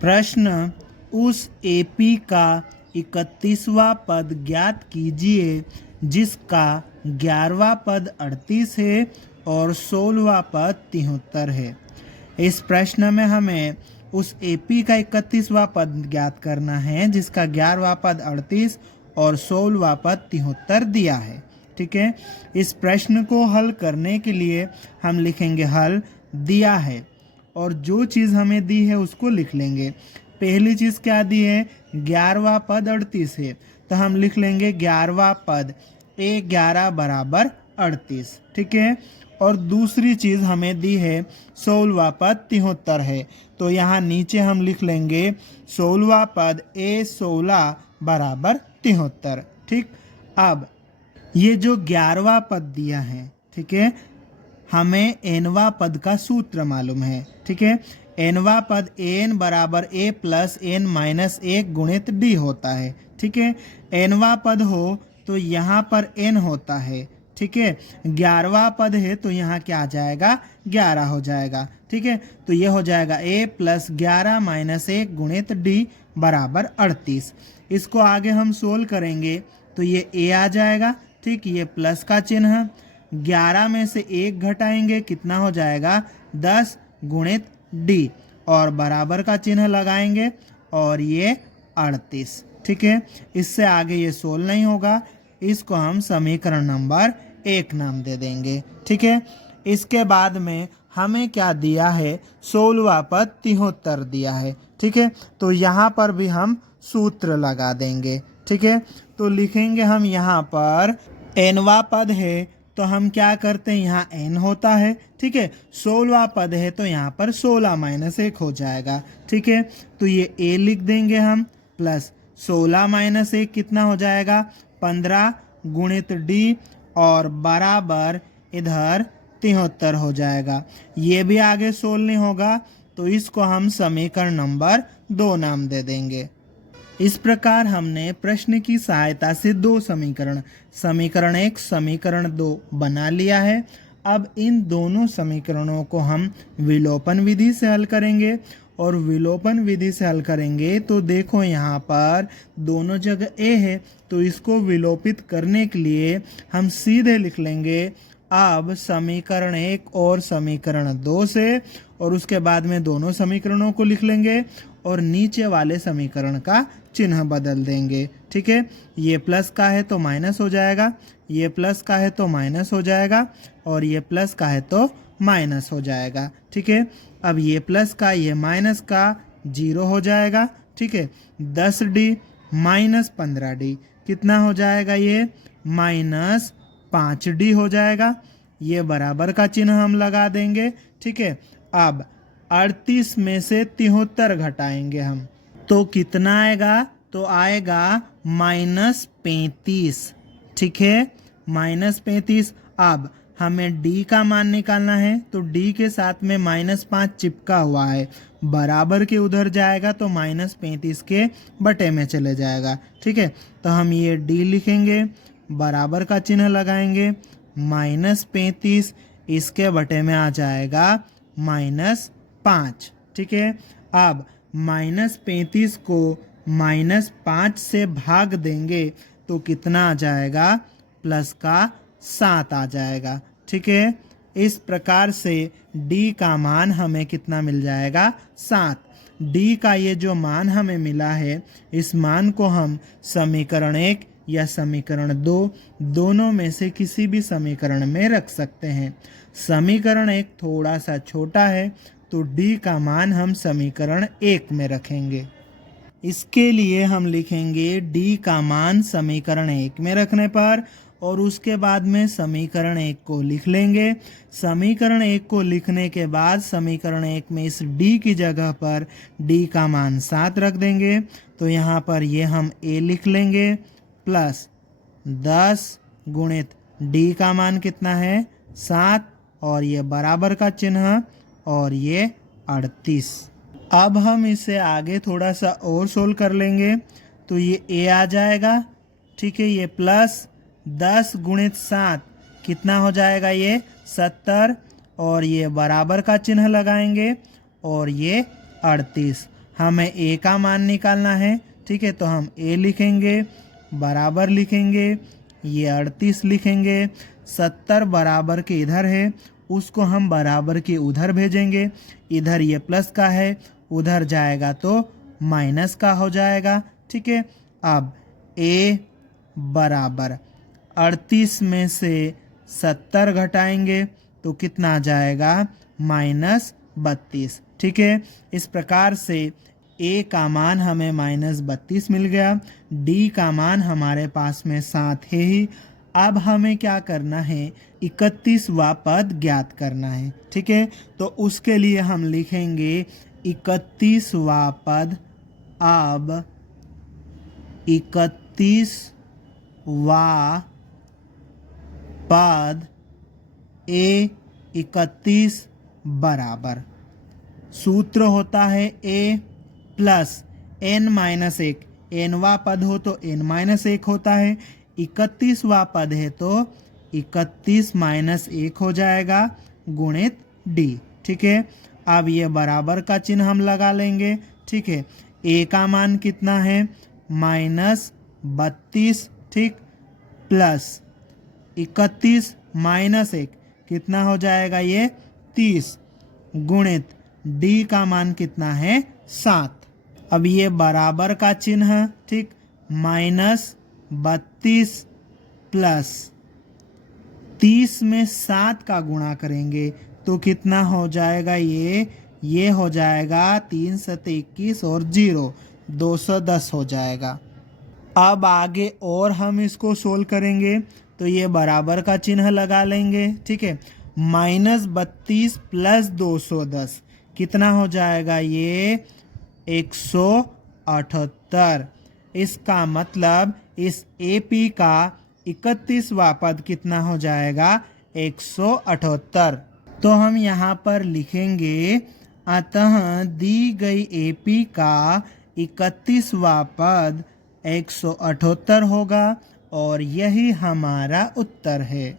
प्रश्न, उस एपी का 31वां पद ज्ञात कीजिए जिसका 11वां पद 38 है और 16वां पद 73 है। इस प्रश्न में हमें उस एपी का 31वां पद ज्ञात करना है जिसका 11वां पद 38 और 16वां पद 73 दिया है। ठीक है, इस प्रश्न को हल करने के लिए हम लिखेंगे हल दिया है और जो चीज़ हमें दी है उसको लिख लेंगे। पहली चीज़ क्या दी है, 11वां पद 38 है, तो हम लिख लेंगे 11वां पद A11 बराबर 38। ठीक है, और दूसरी चीज़ हमें दी है 16वां पद 73 है, तो यहाँ नीचे हम लिख लेंगे 16वां पद A16 बराबर 73। ठीक, अब ये जो 11वां पद दिया है, ठीक है, हमें एनवा पद का सूत्र मालूम है। ठीक है, एनवा पद एन बराबर ए प्लस एन माइनस 1 गुणित डी होता है। ठीक है, एनवा पद हो तो यहाँ पर एन होता है। ठीक है, 11वां पद है तो यहाँ क्या आ जाएगा, 11 हो जाएगा। ठीक है, तो ये हो जाएगा ए प्लस 11 माइनस 1 गुणित डी बराबर 38। इसको आगे हम सोल्व करेंगे तो ये ए आ जाएगा। ठीक, ये प्लस का चिन्ह, 11 में से 1 घटाएंगे कितना हो जाएगा, 10 गुणित डी और बराबर का चिन्ह लगाएंगे और ये 38। ठीक है, इससे आगे ये सोल्व नहीं होगा, इसको हम समीकरण नंबर 1 नाम दे देंगे। ठीक है, इसके बाद में हमें क्या दिया है, 16वां पद 73 दिया है। ठीक है, तो यहाँ पर भी हम सूत्र लगा देंगे। ठीक है, तो लिखेंगे हम यहाँ पर एनवा पद है तो हम क्या करते हैं, यहाँ एन होता है। ठीक है, 16वां पद है तो यहाँ पर 16 माइनस 1 हो जाएगा। ठीक है, तो ये ए लिख देंगे हम प्लस 16 माइनस 1 कितना हो जाएगा, 15 गुणित डी और बराबर इधर 73 हो जाएगा। ये भी आगे सोल्व नहीं होगा तो इसको हम समीकरण नंबर 2 नाम दे देंगे। इस प्रकार हमने प्रश्न की सहायता से दो समीकरण, समीकरण 1 समीकरण 2 बना लिया है। अब इन दोनों समीकरणों को हम विलोपन विधि से हल करेंगे और विलोपन विधि से हल करेंगे तो देखो यहाँ पर दोनों जगह ए है तो इसको विलोपित करने के लिए हम सीधे लिख लेंगे अब समीकरण 1 और समीकरण 2 से, और उसके बाद में दोनों समीकरणों को लिख लेंगे और नीचे वाले समीकरण का चिन्ह बदल देंगे। ठीक है, ये प्लस का है तो माइनस हो जाएगा, ये प्लस का है तो माइनस हो जाएगा और ये प्लस का है तो माइनस हो जाएगा। ठीक है, अब ये प्लस का ये माइनस का 0 हो जाएगा। ठीक है, 10D माइनस 15D कितना हो जाएगा, ये माइनस 5D हो जाएगा। ये बराबर का चिन्ह हम लगा देंगे। ठीक है, अब 38 में से 73 घटाएंगे हम तो कितना आएगा, तो आएगा माइनस 35। ठीक है, माइनस 35। अब हमें d का मान निकालना है तो d के साथ में -5 चिपका हुआ है, बराबर के उधर जाएगा तो -35 के बटे में चले जाएगा। ठीक है, तो हम ये d लिखेंगे, बराबर का चिन्ह लगाएंगे, -35 इसके बटे में आ जाएगा -5। ठीक है, अब -35 को -5 से भाग देंगे तो कितना आ जाएगा, प्लस का 7 आ जाएगा। ठीक है, इस प्रकार से d का मान हमें कितना मिल जाएगा, 7। d का ये जो मान हमें मिला है इस मान को हम समीकरण 1 या समीकरण 2 दोनों में से किसी भी समीकरण में रख सकते हैं। समीकरण 1 थोड़ा सा छोटा है तो d का मान हम समीकरण 1 में रखेंगे। इसके लिए हम लिखेंगे d का मान समीकरण 1 में रखने पर और उसके बाद में समीकरण 1 को लिख लेंगे। समीकरण 1 को लिखने के बाद समीकरण 1 में इस d की जगह पर d का मान 7 रख देंगे तो यहाँ पर ये हम a लिख लेंगे प्लस 10 गुणित d का मान कितना है, 7 और ये बराबर का चिन्ह और ये 38। अब हम इसे आगे थोड़ा सा और सोल्व कर लेंगे तो ये a आ जाएगा। ठीक है, ये प्लस 10 गुणित 7 कितना हो जाएगा, ये 70 और ये बराबर का चिन्ह लगाएंगे और ये 38। हमें ए का मान निकालना है, ठीक है। तो हम ए लिखेंगे, बराबर लिखेंगे, ये 38 लिखेंगे। 70 बराबर के इधर है, उसको हम बराबर के उधर भेजेंगे। इधर ये प्लस का है, उधर जाएगा तो माइनस का हो जाएगा, ठीक है। अब ए बराबर 38 में से 70 घटाएंगे तो कितना आ जाएगा, -32, ठीक है। इस प्रकार से ए का मान हमें -32 मिल गया। डी का मान हमारे पास में 7 है ही। अब हमें क्या करना है, 31वां पद ज्ञात करना है, ठीक है। तो उसके लिए हम लिखेंगे 31वां पद। अब 31वां पद ए 31 बराबर, सूत्र होता है ए प्लस n-1। nवां पद हो तो n-1 होता है, 31वां पद है तो 31 - 1 हो जाएगा गुणित डी, ठीक है। अब ये बराबर का चिन्ह हम लगा लेंगे, ठीक है। ए का मान कितना है, -32, ठीक, प्लस 31 - 1 कितना हो जाएगा, ये 30, गुणित डी का मान कितना है, 7। अब ये बराबर का चिन्ह, ठीक, -32 प्लस 30 में 7 का गुणा करेंगे तो कितना हो जाएगा, ये हो जाएगा 3 × 7 = 21 और 0 210 हो जाएगा। अब आगे और हम इसको सोल्व करेंगे तो ये बराबर का चिन्ह लगा लेंगे, ठीक है। -32 प्लस 210 कितना हो जाएगा, ये 178। इसका मतलब इस AP का 31वां पद कितना हो जाएगा, 178। तो हम यहाँ पर लिखेंगे, अतः दी गई AP का 31वां पद 178 होगा और यही हमारा उत्तर है।